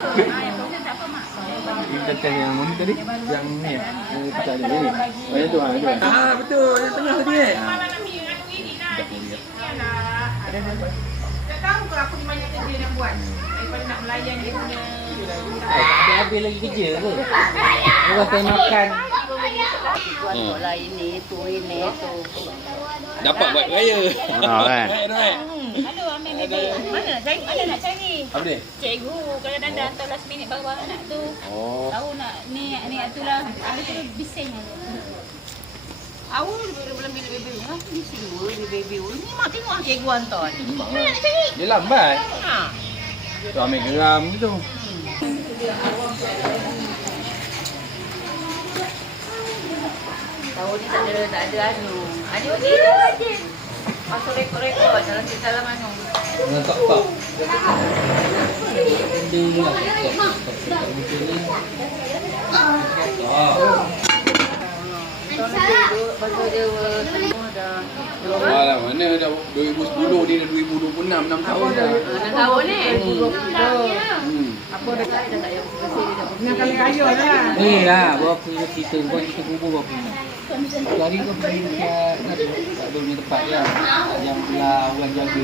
Yang proses tak apa mak. Ini kacang yang mana tadi? Yang ni ya? Yang pecah ni. Oh, yang tu ah, itu. Ah, betul. Yang tengah tadi eh. Sekejap lagi ya. Tak tahu ke aku banyak kerja nak buat daripada nak melayan dia punya. Dia habis lagi kerja ke? Orang saya makan. Buat lah ini, tu. Dapat buat raya. Kan? Right. Aduh, ambil baby. Mana nak cari? Apa dia? Cikgu kadang-kadang dah hantar last minute baru anak tu. Oh. Tahu nak ni tu lah. Ada tu bising aja. Awal belum bila baby. Bising baby. Ini mak tengok cikgu hantar ni. Mana nak cari? Dia lambat. Ha. Tu ambil geram gitu. Tahu ni tak ada anu. Ada je. Masuk rekod dalam kita dalam anu. Dengan tok-tok. Benda ni lah. Pasal dia semua dah. Alah, mana dah 2010 ni dah 2026, 6 tahun dah. 6 tahun ni. Apa dah tak payah bersih dia dah. Nak kali raya dah. Ni lah, berapa kita kubur berapa ni. Hari tu pergi dekat tak ada punya tempat dia. Yang belah orang jaga.